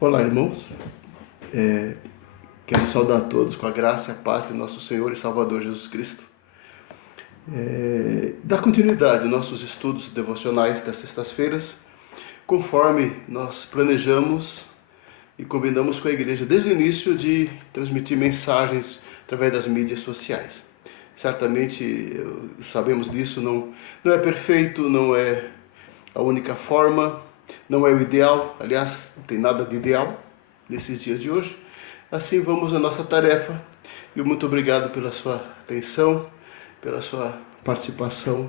Olá, irmãos. Quero saudar a todos com a graça e a paz de nosso Senhor e Salvador Jesus Cristo. Dar continuidade aos nossos estudos devocionais das sextas-feiras, conforme nós planejamos e combinamos com a igreja desde o início de transmitir mensagens através das mídias sociais. Certamente sabemos disso, não é perfeito, não é a única forma, não é o ideal, aliás, não tem nada de ideal nesses dias de hoje. Assim vamos à nossa tarefa e muito obrigado pela sua atenção, pela sua participação.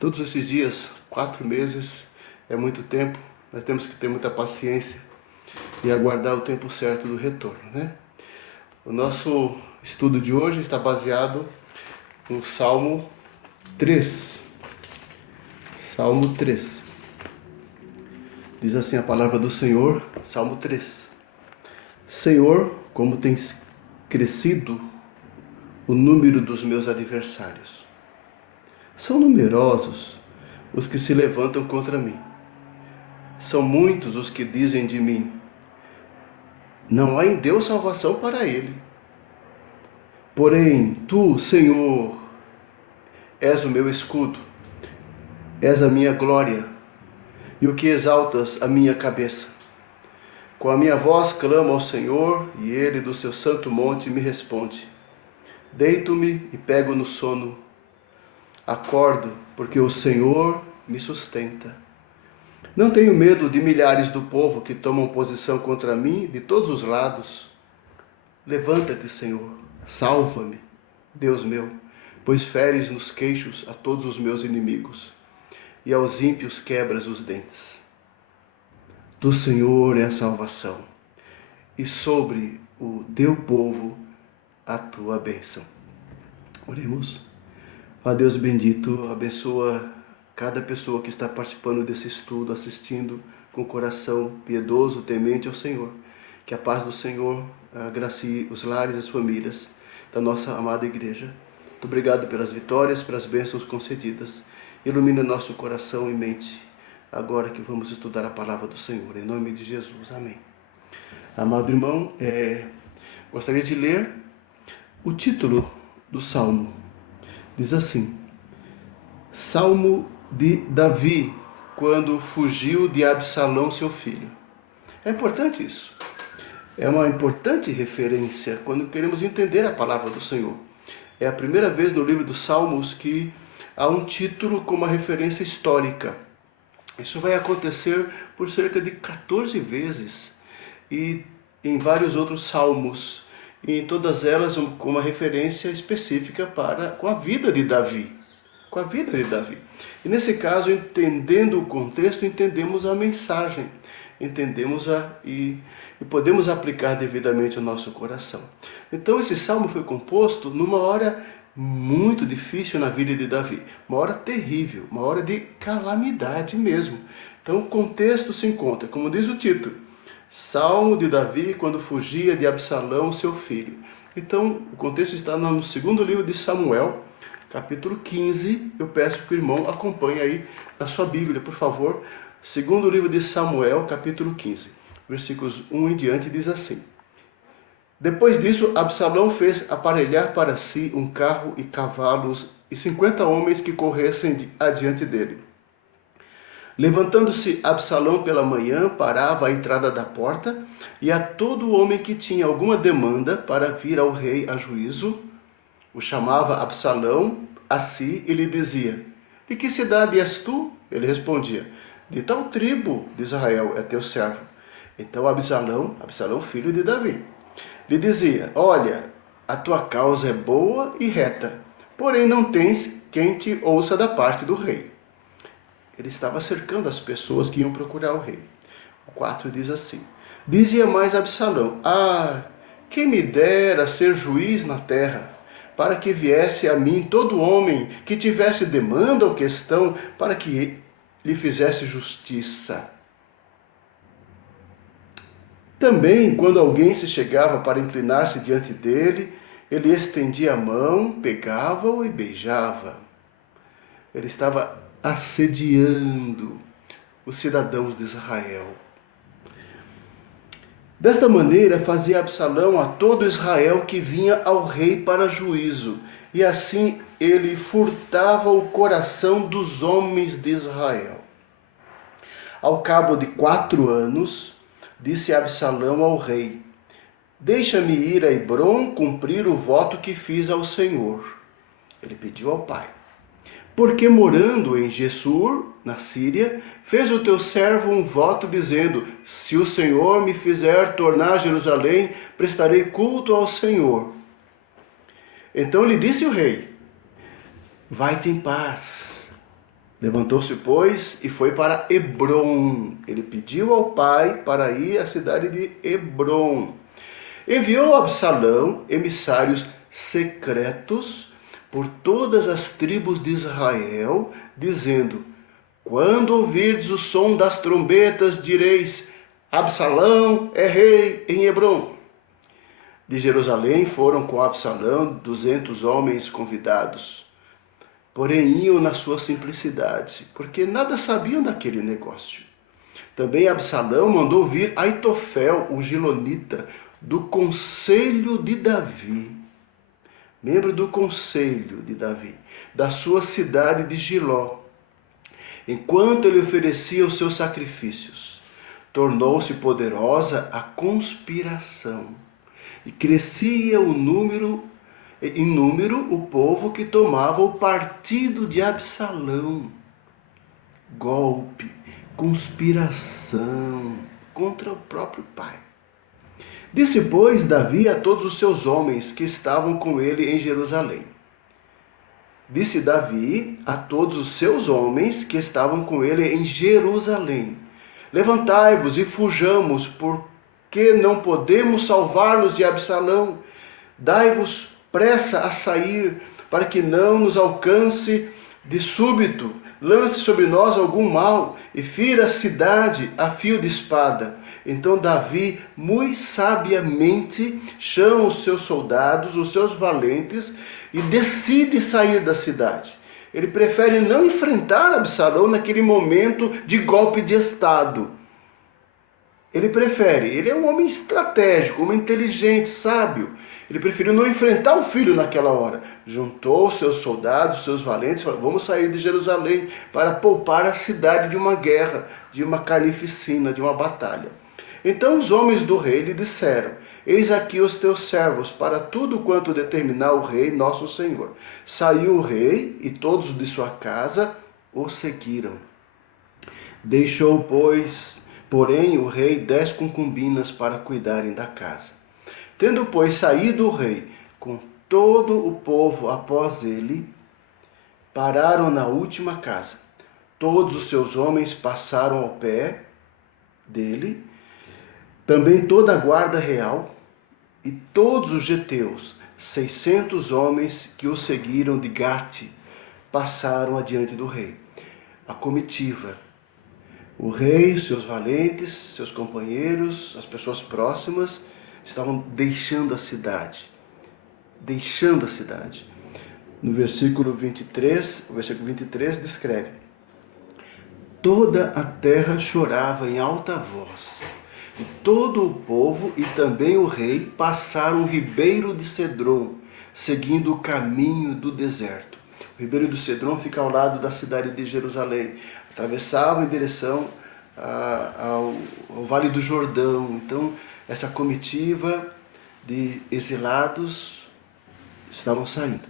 Todos esses dias, 4 meses, é muito tempo, nós temos que ter muita paciência e aguardar o tempo certo do retorno, né? O nosso estudo de hoje está baseado no Salmo 3. Salmo 3. Diz assim a palavra do Senhor, Salmo 3. Senhor, como tens crescido o número dos meus adversários. São numerosos os que se levantam contra mim. São muitos os que dizem de mim: não há em Deus salvação para ele. Porém, tu, Senhor, és o meu escudo, és a minha glória e o que exaltas a minha cabeça. Com a minha voz clamo ao Senhor, e Ele do seu santo monte me responde. Deito-me e pego no sono. Acordo, porque o Senhor me sustenta. Não tenho medo de milhares do povo que tomam posição contra mim de todos os lados. Levanta-te, Senhor, salva-me, Deus meu, pois feres nos queixos a todos os meus inimigos, e aos ímpios quebras os dentes. Do Senhor é a salvação, e sobre o teu povo a tua bênção. Oremos. Ó Deus bendito, abençoa cada pessoa que está participando desse estudo, assistindo com coração piedoso, temente ao Senhor. Que a paz do Senhor agracie os lares e as famílias da nossa amada igreja. Muito obrigado pelas vitórias, pelas bênçãos concedidas. Ilumina nosso coração e mente, agora que vamos estudar a palavra do Senhor. Em nome de Jesus, amém. Amado irmão, gostaria de ler o título do Salmo. Diz assim: Salmo de Davi, quando fugiu de Absalão, seu filho. É importante isso. É uma importante referência quando queremos entender a palavra do Senhor. É a primeira vez no livro dos Salmos que há um título com uma referência histórica. Isso vai acontecer por cerca de 14 vezes e em vários outros salmos, e em todas elas com uma referência específica com a vida de Davi. Com a vida de Davi. E nesse caso, entendendo o contexto, entendemos a mensagem, entendemos e podemos aplicar devidamente ao nosso coração. Então esse salmo foi composto numa hora muito difícil na vida de Davi, uma hora terrível, uma hora de calamidade mesmo. Então o contexto se encontra, como diz o título, Salmo de Davi quando fugia de Absalão, seu filho. Então o contexto está no segundo livro de Samuel, capítulo 15. Eu peço que o irmão acompanhe aí na sua Bíblia, por favor. Segundo livro de Samuel, capítulo 15, versículos 1 em diante, diz assim: Depois disso, Absalão fez aparelhar para si um carro e cavalos e 50 homens que corressem adiante dele. Levantando-se Absalão pela manhã, parava à entrada da porta, e a todo homem que tinha alguma demanda para vir ao rei a juízo, o chamava Absalão a si e lhe dizia: De que cidade és tu? Ele respondia: De tal tribo de Israel é teu servo. Então Absalão, filho de Davi, lhe dizia: Olha, a tua causa é boa e reta, porém não tens quem te ouça da parte do rei. Ele estava cercando as pessoas que iam procurar o rei. O 4 diz assim: Dizia mais Absalão: quem me dera ser juiz na terra, para que viesse a mim todo homem que tivesse demanda ou questão, para que lhe fizesse justiça. Também, quando alguém se chegava para inclinar-se diante dele, ele estendia a mão, pegava-o e beijava. Ele estava assediando os cidadãos de Israel. Desta maneira fazia Absalão a todo Israel que vinha ao rei para juízo, e assim ele furtava o coração dos homens de Israel. Ao cabo de 4 anos, disse Absalão ao rei: Deixa-me ir a Hebrom cumprir o voto que fiz ao Senhor. Ele pediu ao pai. Porque morando em Gessur, na Síria, fez o teu servo um voto dizendo: Se o Senhor me fizer tornar a Jerusalém, prestarei culto ao Senhor. Então lhe disse o rei: Vai-te em paz. Levantou-se, pois, e foi para Hebrom. Ele pediu ao pai para ir à cidade de Hebrom. Enviou Absalão emissários secretos por todas as tribos de Israel, dizendo: Quando ouvirdes o som das trombetas, direis: Absalão é rei em Hebrom. De Jerusalém foram com Absalão 200 homens convidados. Porém iam na sua simplicidade, porque nada sabiam daquele negócio. Também Absalão mandou vir Aitofel, o gilonita, do conselho de Davi, membro do conselho de Davi, da sua cidade de Giló. Enquanto ele oferecia os seus sacrifícios, tornou-se poderosa a conspiração, e crescia em número o povo que tomava o partido de Absalão. Golpe, conspiração contra o próprio pai. Disse, pois, Davi a todos os seus homens que estavam com ele em Jerusalém. Disse Davi a todos os seus homens que estavam com ele em Jerusalém: Levantai-vos e fujamos, porque não podemos salvar-nos de Absalão. Dai-vos pressa a sair, para que não nos alcance de súbito, lance sobre nós algum mal e fira a cidade a fio de espada. Então Davi, muito sabiamente, chama os seus soldados, os seus valentes, e decide sair da cidade. Ele prefere não enfrentar Absalão naquele momento de golpe de estado. Ele é um homem estratégico, um homem inteligente, sábio. Ele preferiu não enfrentar o filho naquela hora. Juntou seus soldados, seus valentes, falou: vamos sair de Jerusalém para poupar a cidade de uma guerra, de uma carnificina, de uma batalha. Então os homens do rei lhe disseram: Eis aqui os teus servos, para tudo quanto determinar o rei nosso senhor. Saiu o rei e todos de sua casa o seguiram. Deixou, porém, o rei 10 concubinas para cuidarem da casa. Tendo, pois, saído o rei com todo o povo após ele, pararam na última casa. Todos os seus homens passaram ao pé dele, também toda a guarda real e todos os geteus, 600 homens que o seguiram de Gate, passaram adiante do rei. A comitiva, o rei, seus valentes, seus companheiros, as pessoas próximas, estavam deixando a cidade. No versículo 23, descreve: Toda a terra chorava em alta voz, e todo o povo e também o rei passaram o ribeiro de Cedron, seguindo o caminho do deserto. O ribeiro do Cedron fica ao lado da cidade de Jerusalém. Atravessavam em direção ao Vale do Jordão. Então, essa comitiva de exilados estavam saindo.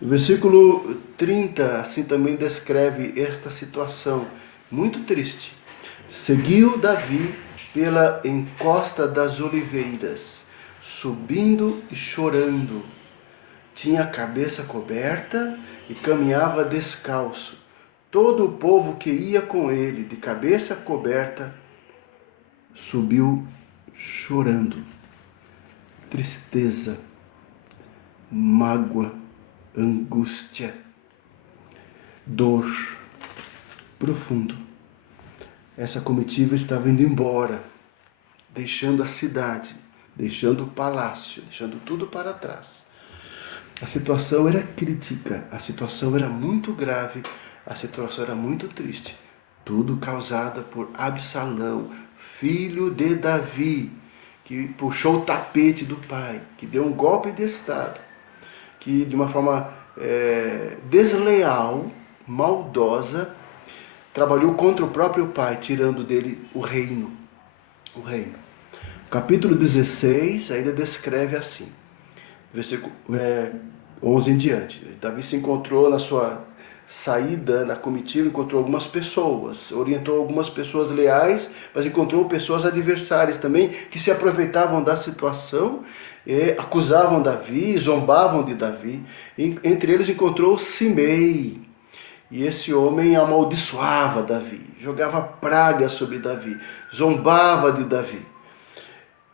O versículo 30, assim também descreve esta situação muito triste. Seguiu Davi pela encosta das oliveiras, subindo e chorando. Tinha a cabeça coberta e caminhava descalço. Todo o povo que ia com ele, de cabeça coberta, subiu chorando. Tristeza, mágoa, angústia, dor profundo. Essa comitiva estava indo embora, deixando a cidade, deixando o palácio, deixando tudo para trás. A situação era crítica, a situação era muito grave, a situação era muito triste. Tudo causada por Absalão, filho de Davi, que puxou o tapete do pai, que deu um golpe de estado, que de uma forma desleal, maldosa, trabalhou contra o próprio pai, tirando dele o reino. O reino. O capítulo 16 ainda descreve assim, versículo 11 em diante. Davi se encontrou na sua saída, na comitiva, encontrou algumas pessoas, orientou algumas pessoas leais, mas encontrou pessoas adversárias também, que se aproveitavam da situação, acusavam Davi, zombavam de Davi. Entre eles encontrou Simei, e esse homem amaldiçoava Davi, jogava praga sobre Davi, zombava de Davi.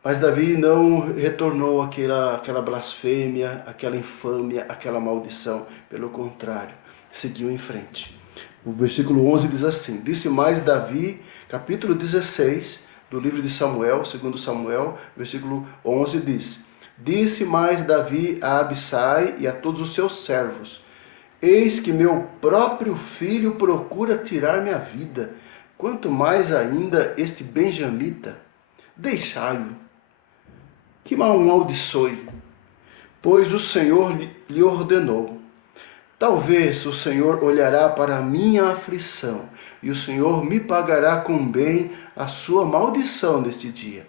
Mas Davi não retornou aquela blasfêmia, aquela infâmia, aquela maldição. Pelo contrário, seguiu em frente. O versículo 11 diz assim: Disse mais Davi, capítulo 16 do livro de Samuel, segundo Samuel, versículo 11 diz: Disse mais Davi a Abissai e a todos os seus servos: Eis que meu próprio filho procura tirar minha vida, quanto mais ainda este benjamita. Deixai-o, que mal amaldiçoe, pois o Senhor lhe ordenou. Talvez o Senhor olhará para a minha aflição, e o Senhor me pagará com bem a sua maldição neste dia.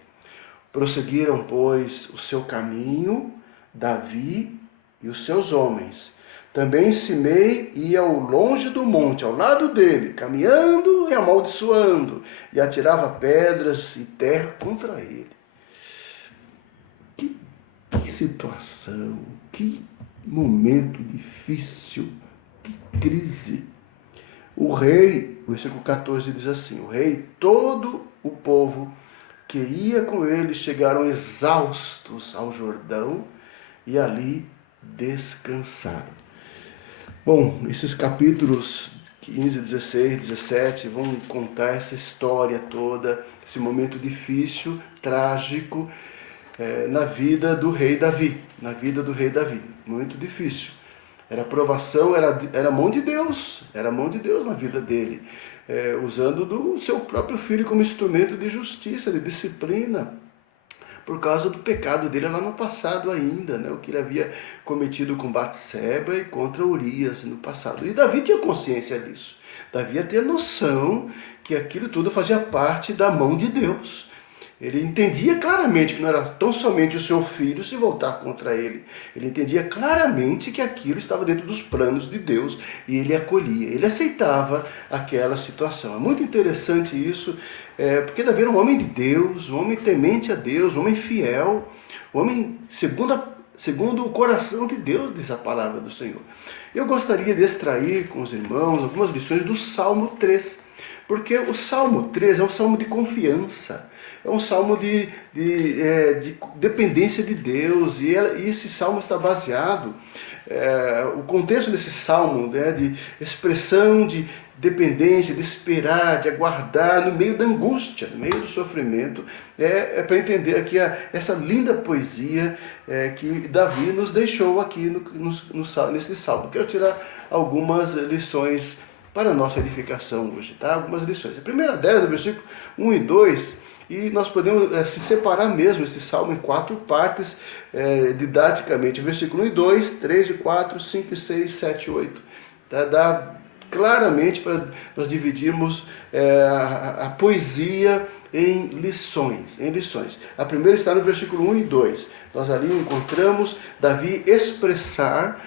Prosseguiram, pois, o seu caminho, Davi e os seus homens. Também Simei ia ao longe do monte, ao lado dele, caminhando e amaldiçoando, e atirava pedras e terra contra ele. Que situação, que momento difícil, que crise. O rei, o versículo 14 diz assim: o rei e todo o povo que ia com ele chegaram exaustos ao Jordão e ali descansaram. Bom, esses capítulos 15, 16, 17 vão contar essa história toda, esse momento difícil, trágico, na vida do rei Davi. Muito difícil. Era provação, era mão de Deus, na vida dele, usando do seu próprio filho como instrumento de justiça, de disciplina, por causa do pecado dele lá no passado ainda, o que ele havia cometido com Batseba e contra Urias no passado. E Davi tinha consciência disso. Davi tinha noção que aquilo tudo fazia parte da mão de Deus. Ele entendia claramente que não era tão somente o seu filho se voltar contra ele. Ele entendia claramente que aquilo estava dentro dos planos de Deus e ele acolhia, ele aceitava aquela situação. É muito interessante isso, porque Davi era um homem de Deus, um homem temente a Deus, um homem fiel, um homem segundo o coração de Deus, diz a palavra do Senhor. Eu gostaria de extrair com os irmãos algumas lições do Salmo 3, porque o Salmo 3 é um salmo de confiança. É um salmo de dependência de Deus, e esse salmo está baseado, o contexto desse salmo, de expressão de dependência, de esperar, de aguardar, no meio da angústia, no meio do sofrimento, para entender aqui essa linda poesia que Davi nos deixou aqui nesse salmo. Quero tirar algumas lições para a nossa edificação hoje, tá? Algumas lições. A primeira delas, no versículo 1 e 2, e nós podemos se separar mesmo esse salmo em 4 partes, didaticamente. Versículo 1 e 2, 3 e 4, 5 e 6, 7 e 8. Tá? Dá claramente para nós dividirmos a poesia em lições. A primeira está no versículo 1 e 2. Nós ali encontramos Davi expressar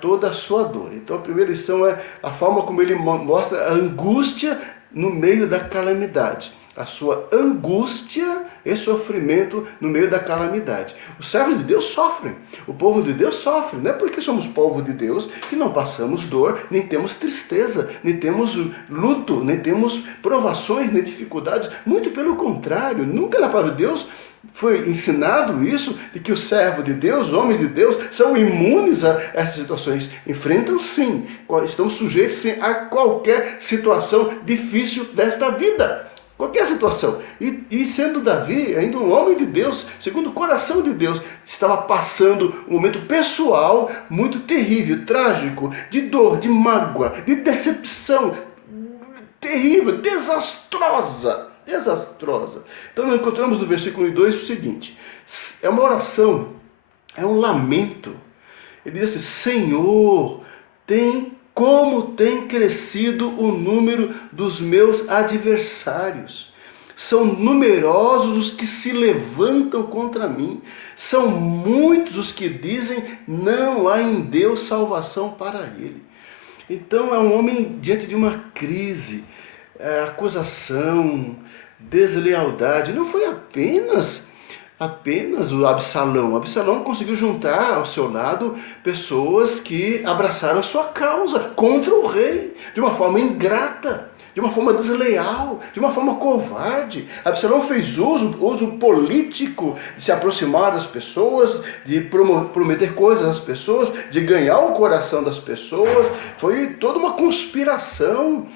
toda a sua dor. Então a primeira lição é a forma como ele mostra a angústia no meio da calamidade. A sua angústia e sofrimento no meio da calamidade. Os servos de Deus sofrem, o povo de Deus sofre. Não é porque somos povo de Deus que não passamos dor, nem temos tristeza, nem temos luto, nem temos provações, nem dificuldades. Muito pelo contrário, nunca na palavra de Deus foi ensinado isso, de que o servo de Deus, os homens de Deus, são imunes a essas situações. Enfrentam sim, estão sujeitos sim a qualquer situação difícil desta vida. Qualquer situação. E sendo Davi ainda um homem de Deus, segundo o coração de Deus, estava passando um momento pessoal muito terrível, trágico, de dor, de mágoa, de decepção terrível, desastrosa. desastrosa. Então nós encontramos no versículo 2 o seguinte, é uma oração, é um lamento. Ele diz assim, Senhor, como tem crescido o número dos meus adversários. São numerosos os que se levantam contra mim. São muitos os que dizem, não há em Deus salvação para ele. Então é um homem diante de uma crise, acusação, deslealdade. Não foi apenas o Absalão. O Absalão conseguiu juntar ao seu lado pessoas que abraçaram a sua causa contra o rei, de uma forma ingrata, de uma forma desleal, de uma forma covarde. Absalão fez uso político de se aproximar das pessoas, de prometer coisas às pessoas, de ganhar o coração das pessoas. Foi toda uma conspiração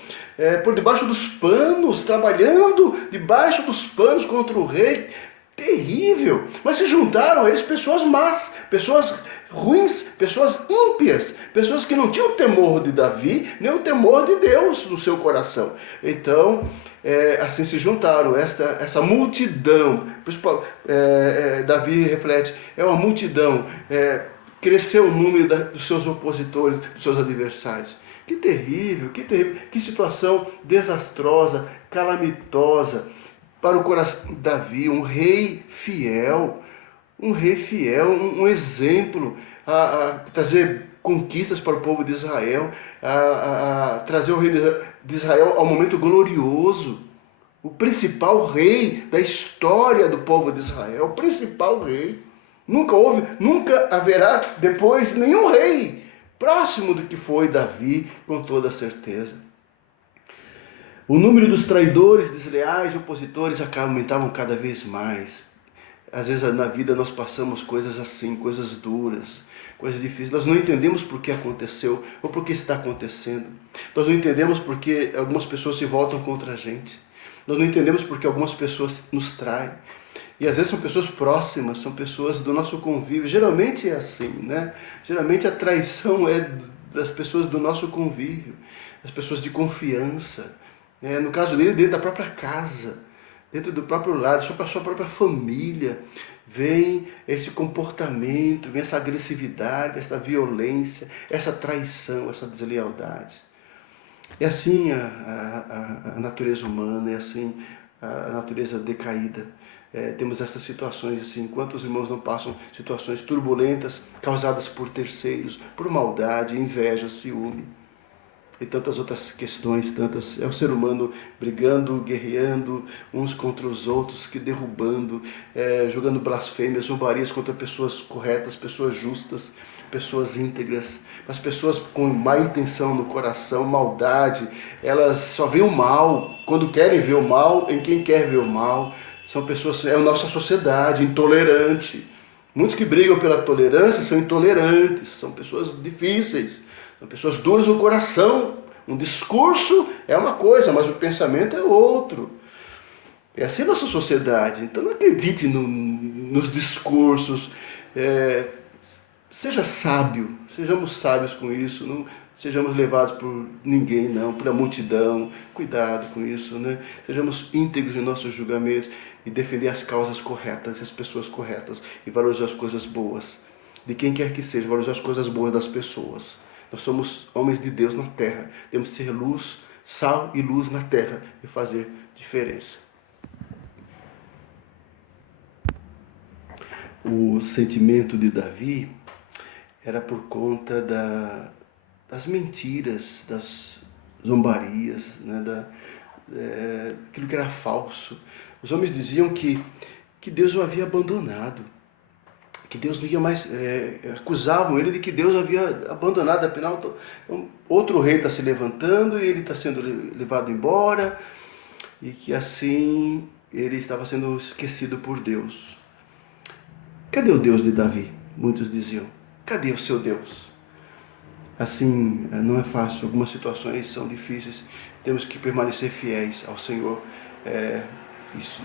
por debaixo dos panos, trabalhando debaixo dos panos contra o rei. Terrível, mas se juntaram a eles pessoas más, pessoas ruins, pessoas ímpias, pessoas que não tinham o temor de Davi, nem o temor de Deus no seu coração. Então, assim se juntaram, essa multidão, Davi reflete, é uma multidão, cresceu o número dos seus opositores, dos seus adversários. Que terrível, que situação desastrosa, calamitosa, para o coração de Davi, um rei fiel, um exemplo a trazer conquistas para o povo de Israel, a trazer o rei de Israel ao momento glorioso, o principal rei da história do povo de Israel, o principal rei. Nunca haverá depois nenhum rei próximo do que foi Davi, com toda certeza. O número dos traidores, desleais, opositores aumentavam cada vez mais. Às vezes na vida nós passamos coisas assim, coisas duras, coisas difíceis. Nós não entendemos por que aconteceu ou por que está acontecendo. Nós não entendemos por que algumas pessoas se voltam contra a gente. Nós não entendemos por que algumas pessoas nos traem. E às vezes são pessoas próximas, são pessoas do nosso convívio. Geralmente é assim, né? Geralmente a traição é das pessoas do nosso convívio, das pessoas de confiança. No caso dele, dentro da própria casa, dentro do próprio lar, só para a sua própria família, vem esse comportamento, vem essa agressividade, essa violência, essa traição, essa deslealdade. É assim a natureza humana, é assim a natureza decaída. Temos essas situações assim, quantos irmãos não passam situações turbulentas causadas por terceiros, por maldade, inveja, ciúme. E tantas outras questões, é o ser humano brigando, guerreando uns contra os outros, que derrubando, jogando blasfêmias, zombarias contra pessoas corretas, pessoas justas, pessoas íntegras. Mas pessoas com má intenção no coração, maldade, elas só veem o mal, quando querem ver o mal, em quem quer ver o mal. São pessoas, é a nossa sociedade intolerante. Muitos que brigam pela tolerância são intolerantes, são pessoas difíceis. São pessoas duras no coração. Um discurso é uma coisa, mas o pensamento é outro. É assim a nossa sociedade. Então não acredite nos discursos. Seja sábio, sejamos sábios com isso. Não sejamos levados por ninguém, não, pela multidão. Cuidado com isso, né? Sejamos íntegros em nossos julgamentos e defender as causas corretas, as pessoas corretas e valorizar as coisas boas. De quem quer que seja, valorizar as coisas boas das pessoas. Nós somos homens de Deus na terra. Temos que ser luz, sal e luz na terra e fazer diferença. O sentimento de Davi era por conta das mentiras, das zombarias, né, aquilo que era falso. Os homens diziam que Deus o havia abandonado, que Deus não ia mais, acusavam ele de que Deus havia abandonado, afinal outro rei está se levantando e ele está sendo levado embora, e que assim ele estava sendo esquecido por Deus. Cadê o Deus de Davi? Muitos diziam. Cadê o seu Deus? Assim, não é fácil, algumas situações são difíceis, temos que permanecer fiéis ao Senhor,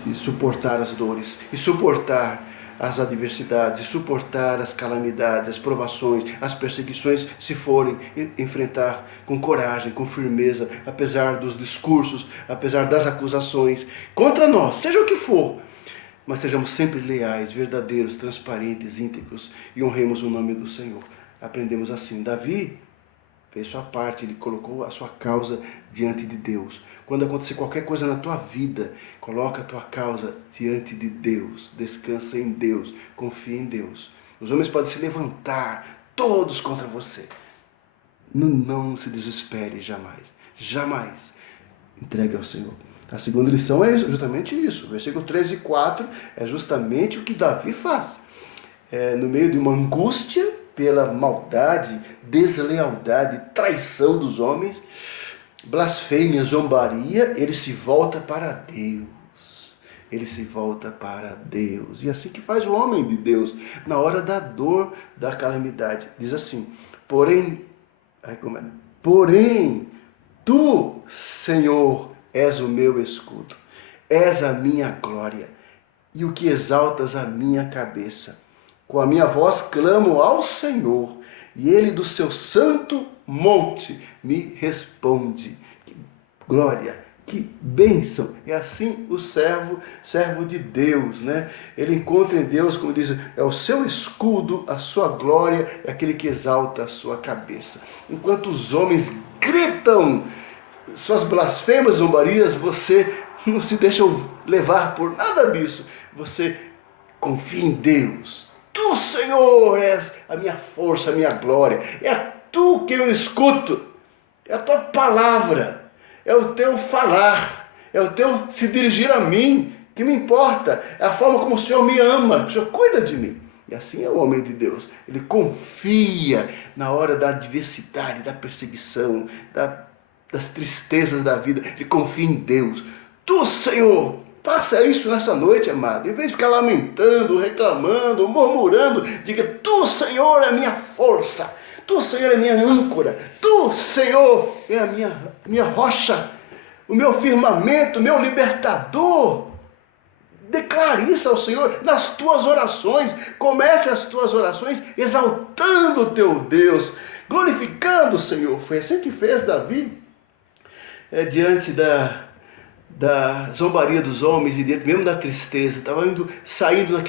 e suportar as dores, e suportar as adversidades, e suportar as calamidades, as provações, as perseguições, se forem enfrentar com coragem, com firmeza, apesar dos discursos, apesar das acusações contra nós, seja o que for. Mas sejamos sempre leais, verdadeiros, transparentes, íntegros e honremos o nome do Senhor. Aprendemos assim. Davi fez sua parte, ele colocou a sua causa diante de Deus. Quando acontecer qualquer coisa na tua vida, coloca a tua causa diante de Deus. Descansa em Deus, confia em Deus. Os homens podem se levantar, todos contra você. Não se desespere jamais, jamais. Entregue ao Senhor. A segunda lição é justamente isso. Versículo 3 e 4 é justamente o que Davi faz. No meio de uma angústia pela maldade, deslealdade, traição dos homens, blasfêmia, zombaria, ele se volta para Deus. Ele se volta para Deus. E assim que faz o homem de Deus, na hora da dor, da calamidade. Diz assim, porém, tu, Senhor, és o meu escudo, és a minha glória, e o que exaltas a minha cabeça. Com a minha voz clamo ao Senhor, e ele do seu santo monte me responde. Que glória, que bênção! É assim o servo de Deus, né? Ele encontra em Deus, como diz, é o seu escudo, a sua glória, é aquele que exalta a sua cabeça. Enquanto os homens gritam suas blasfemas, zombarias, você não se deixa levar por nada disso. Você confia em Deus. Tu, Senhor, és a minha força, a minha glória. É tu que eu escuto. É a tua palavra. É o teu falar. É o teu se dirigir a mim. Que me importa. É a forma como o Senhor me ama. O Senhor cuida de mim. E assim é o homem de Deus. Ele confia na hora da adversidade, da perseguição, das tristezas da vida. Ele confia em Deus. Tu, Senhor, faça isso nessa noite, amado. Em vez de ficar lamentando, reclamando, murmurando, diga, tu, Senhor, é a minha força. Tu, Senhor, é a minha âncora. Tu, Senhor, é a minha rocha, o meu firmamento, o meu libertador. Declare isso ao Senhor nas tuas orações. Comece as tuas orações exaltando o teu Deus, glorificando o Senhor. Foi assim que fez Davi. Diante da zombaria dos homens e dentro mesmo da tristeza, estava saindo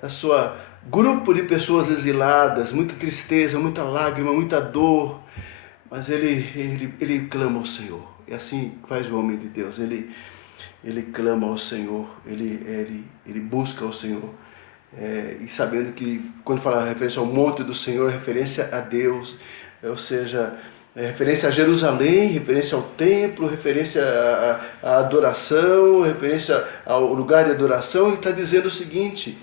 da sua grupo de pessoas exiladas, muita tristeza, muita lágrima, muita dor, mas ele clama ao Senhor. E assim faz o homem de Deus, ele clama ao Senhor, ele busca ao Senhor, e sabendo que quando fala referência ao monte do Senhor, é referência a Deus, ou seja, referência a Jerusalém, referência ao templo, referência à adoração, referência ao lugar de adoração. Ele está dizendo o seguinte,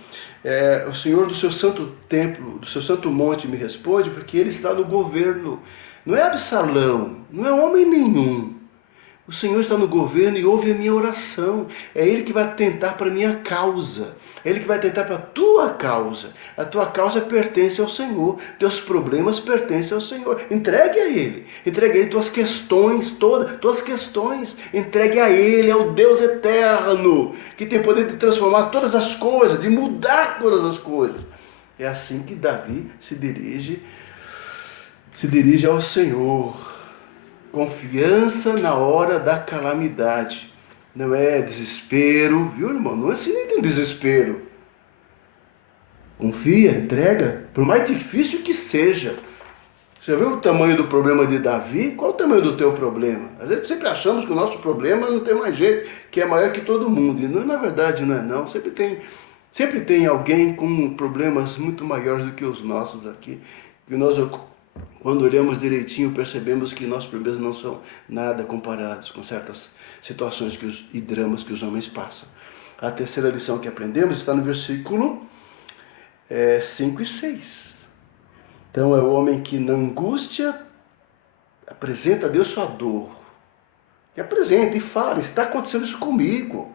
o Senhor do seu santo templo, do seu santo monte me responde, porque ele está no governo. Não é Absalão, não é homem nenhum. O Senhor está no governo e ouve a minha oração. É Ele que vai atentar para a minha causa. É Ele que vai atentar para a tua causa. A tua causa pertence ao Senhor. Teus problemas pertencem ao Senhor. Entregue a Ele. Entregue a Ele tuas questões, todas tuas questões. Entregue a Ele, ao Deus eterno, que tem poder de transformar todas as coisas, de mudar todas as coisas. É assim que Davi se dirige ao Senhor. Confiança na hora da calamidade. Não é desespero, viu, irmão? Não é assim, nem tem desespero. Confia, entrega, por mais difícil que seja. Você viu o tamanho do problema de Davi? Qual o tamanho do teu problema? Às vezes sempre achamos que o nosso problema não tem mais jeito, que é maior que todo mundo. E não, na verdade não é não. Sempre tem alguém com problemas muito maiores do que os nossos aqui. Que nós, quando olhamos direitinho, percebemos que nossos problemas não são nada comparados com certas situações e dramas que os homens passam. A terceira lição que aprendemos está no versículo 5 e 6. Então é o homem que na angústia apresenta a Deus sua dor. E apresenta e fala, está acontecendo isso comigo.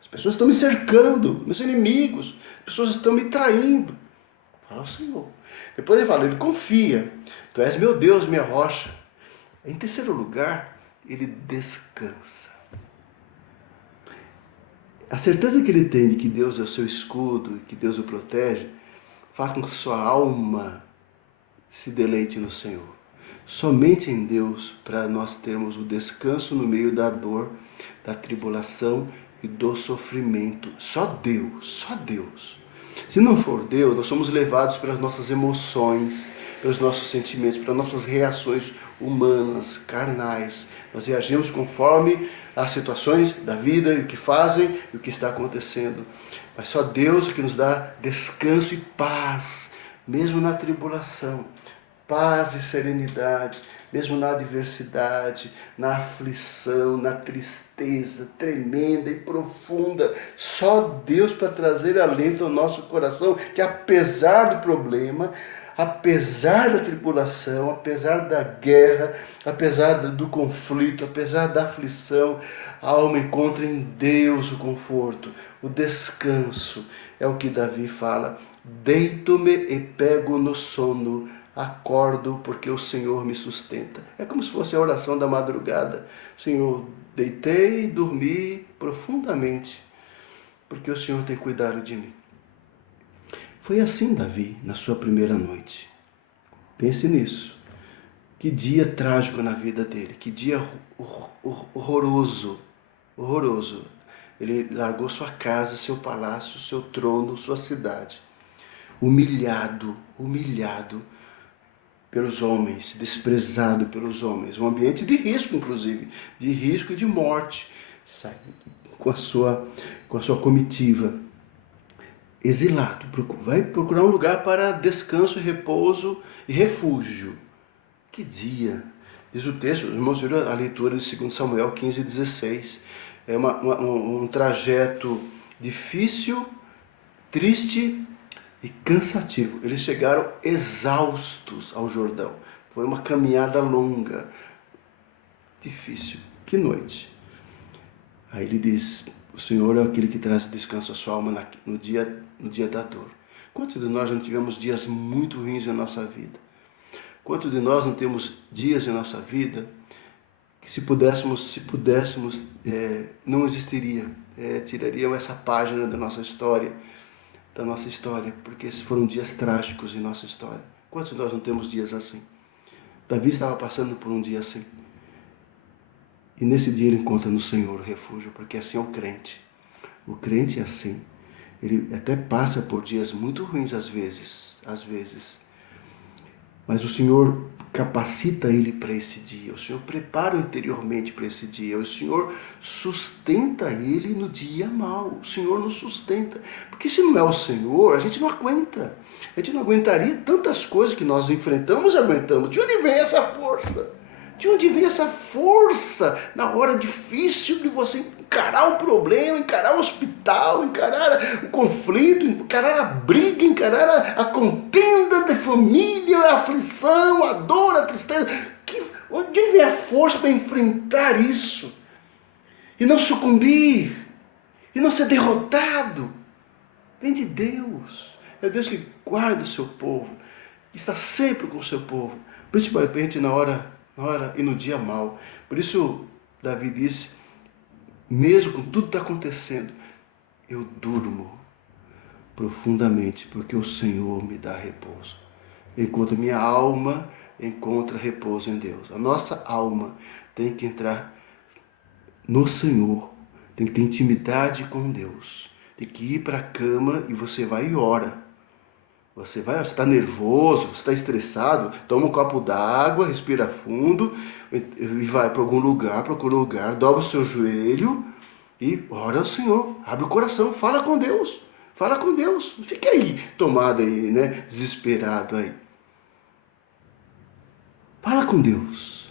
As pessoas estão me cercando, meus inimigos, as pessoas estão me traindo. Fala ao Senhor. Depois ele fala, ele confia. Tu és meu Deus, minha rocha. Em terceiro lugar, ele descansa. A certeza que ele tem de que Deus é o seu escudo, que Deus o protege, faz com que sua alma se deleite no Senhor. Somente em Deus para nós termos o descanso no meio da dor, da tribulação e do sofrimento. Só Deus, só Deus. Se não for Deus, nós somos levados pelas nossas emoções, pelos nossos sentimentos, pelas nossas reações humanas, carnais. Nós reagimos conforme as situações da vida e o que fazem e o que está acontecendo. Mas só Deus é que nos dá descanso e paz, mesmo na tribulação. Paz e serenidade, mesmo na adversidade, na aflição, na tristeza tremenda e profunda. Só Deus para trazer alento ao nosso coração, que apesar do problema, apesar da tribulação, apesar da guerra, apesar do conflito, apesar da aflição, a alma encontra em Deus o conforto, o descanso. É o que Davi fala: deito-me e pego no sono, acordo porque o Senhor me sustenta. É como se fosse a oração da madrugada. Senhor, deitei e dormi profundamente, porque o Senhor tem cuidado de mim. Foi assim Davi na sua primeira noite. Pense nisso. Que dia trágico na vida dele, que dia horroroso, horroroso. Ele largou sua casa, seu palácio, seu trono, sua cidade. Humilhado pelos homens, desprezado pelos homens. Um ambiente de risco, inclusive, de risco e de morte. Sai com a sua comitiva. Exilado, vai procurar um lugar para descanso, repouso e refúgio. Que dia! Diz o texto, irmãos, viram a leitura de 2 Samuel 15:16. É um trajeto difícil, triste e cansativo. Eles chegaram exaustos ao Jordão. Foi uma caminhada longa, difícil. Que noite! Aí ele diz: o Senhor é aquele que traz descanso à sua alma no dia da dor. Quantos de nós não tivemos dias muito ruins na nossa vida? Quantos de nós não temos dias em nossa vida que se pudéssemos, não existiria, tirariam essa página da nossa história, porque esses foram dias trágicos em nossa história. Quantos de nós não temos dias assim? Davi estava passando por um dia assim. E nesse dia ele encontra no Senhor o refúgio, porque assim é o crente. O crente é assim. Ele até passa por dias muito ruins às vezes. Mas o Senhor capacita ele para esse dia. O Senhor prepara interiormente para esse dia. O Senhor sustenta ele no dia mau. O Senhor nos sustenta. Porque se não é o Senhor, a gente não aguenta. A gente não aguentaria tantas coisas que nós enfrentamos e aguentamos. De onde vem essa força? De onde vem essa força na hora difícil de você encarar o problema, encarar o hospital, encarar o conflito, encarar a briga, encarar a contenda de família, a aflição, a dor, a tristeza? De onde vem a força para enfrentar isso? E não sucumbir, e não ser derrotado? Vem de Deus. É Deus que guarda o seu povo, que está sempre com o seu povo, principalmente na hora e no dia mau. Por isso Davi disse: mesmo com tudo que está acontecendo, eu durmo profundamente, porque o Senhor me dá repouso. Enquanto minha alma encontra repouso em Deus. A nossa alma tem que entrar no Senhor, tem que ter intimidade com Deus. Tem que ir para a cama e você vai e ora. Você está nervoso, você está estressado, toma um copo d'água, respira fundo e vai para algum lugar, procura um lugar, dobra o seu joelho e ora ao Senhor, abre o coração, fala com Deus, não fique aí tomado aí, desesperado aí. Fala com Deus,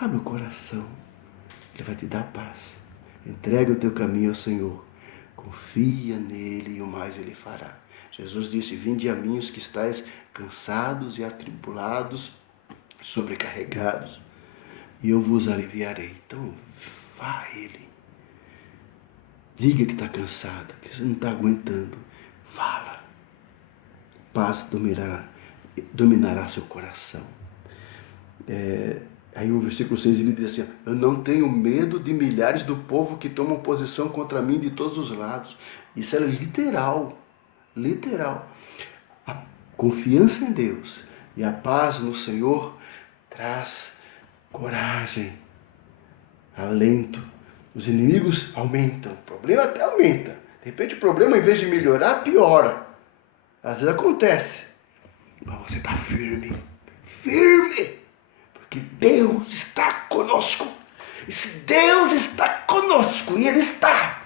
abre o coração, Ele vai te dar paz. Entrega o teu caminho ao Senhor. Confia nele e o mais ele fará. Jesus disse: vinde a mim os que estáis cansados e atribulados, sobrecarregados, e eu vos aliviarei. Então vá a ele. Diga que está cansado, que você não está aguentando. Fala. Paz dominará seu coração. Aí o versículo 6 ele diz assim: eu não tenho medo de milhares do povo que tomam posição contra mim de todos os lados. Isso é literal, literal. A confiança em Deus e a paz no Senhor traz coragem, alento. Os inimigos aumentam, o problema até aumenta. De repente o problema, em vez de melhorar, piora. Às vezes acontece. Mas você está firme, firme, porque Deus está conosco. E se Deus está conosco, e Ele está,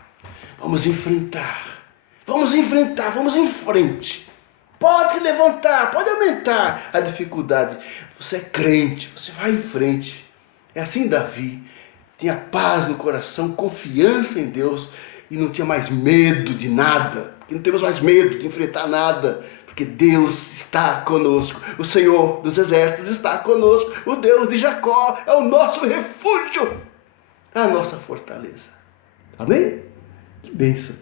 vamos enfrentar, vamos em frente. Pode se levantar, pode aumentar a dificuldade. Você é crente, você vai em frente. É assim Davi. Tinha paz no coração, confiança em Deus e não tinha mais medo de nada. Porque não temos mais medo de enfrentar nada, porque Deus está conosco. O Senhor dos exércitos está conosco. O Deus de Jacó é o nosso refúgio, a nossa fortaleza. Amém? Que bênção.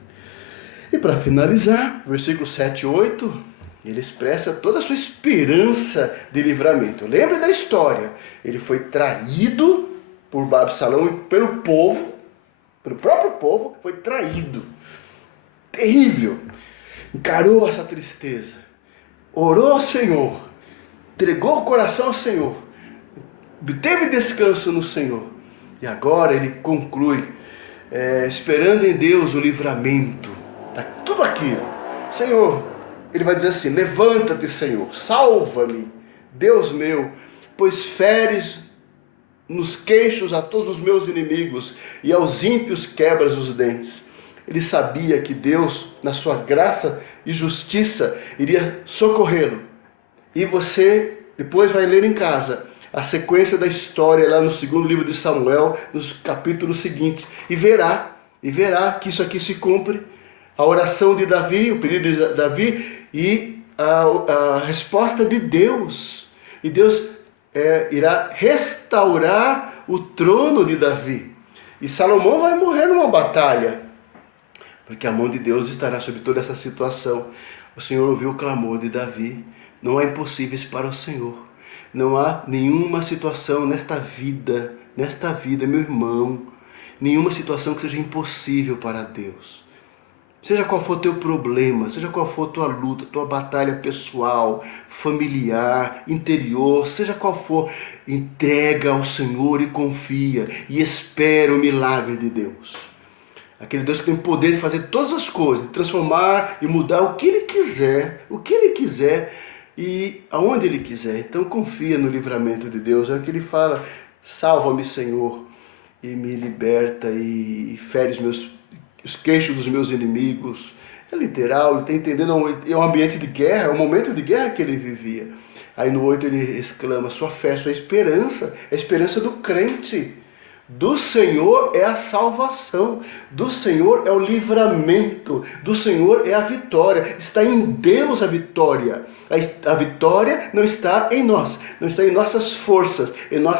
E para finalizar, versículo 7 e 8, ele expressa toda a sua esperança de livramento. Lembre da história. Ele foi traído por Absalão e pelo povo, pelo próprio povo, foi traído. Terrível. Encarou essa tristeza. Orou ao Senhor. Entregou o coração ao Senhor. Obteve descanso no Senhor. E agora ele conclui, esperando em Deus o livramento. Tudo aquilo. Senhor, ele vai dizer assim: levanta-te, Senhor, salva-me, Deus meu, pois feres nos queixos a todos os meus inimigos e aos ímpios quebras os dentes. Ele sabia que Deus, na sua graça e justiça, iria socorrê-lo. E você depois vai ler em casa a sequência da história lá no segundo livro de Samuel, nos capítulos seguintes, e verá que isso aqui se cumpre. A oração de Davi, o pedido de Davi e a resposta de Deus. E Deus irá restaurar o trono de Davi. E Salomão vai morrer numa batalha, porque a mão de Deus estará sobre toda essa situação. O Senhor ouviu o clamor de Davi. Não há impossíveis para o Senhor. Não há nenhuma situação nesta vida, meu irmão, nenhuma situação que seja impossível para Deus. Seja qual for o teu problema, seja qual for a tua luta, tua batalha pessoal, familiar, interior, seja qual for, entrega ao Senhor e confia e espera o milagre de Deus. Aquele Deus que tem o poder de fazer todas as coisas, de transformar e mudar o que Ele quiser e aonde Ele quiser. Então confia no livramento de Deus. É o que Ele fala: salva-me, Senhor, e me liberta e fere os queixos dos meus inimigos. É literal, ele está entendendo, é um ambiente de guerra, é um momento de guerra que ele vivia. Aí no 8 ele exclama: sua fé, sua esperança, é a esperança do crente. Do Senhor é a salvação, do Senhor é o livramento, do Senhor é a vitória. Está em Deus a vitória. A vitória não está em nós, não está em nossas forças, em nossa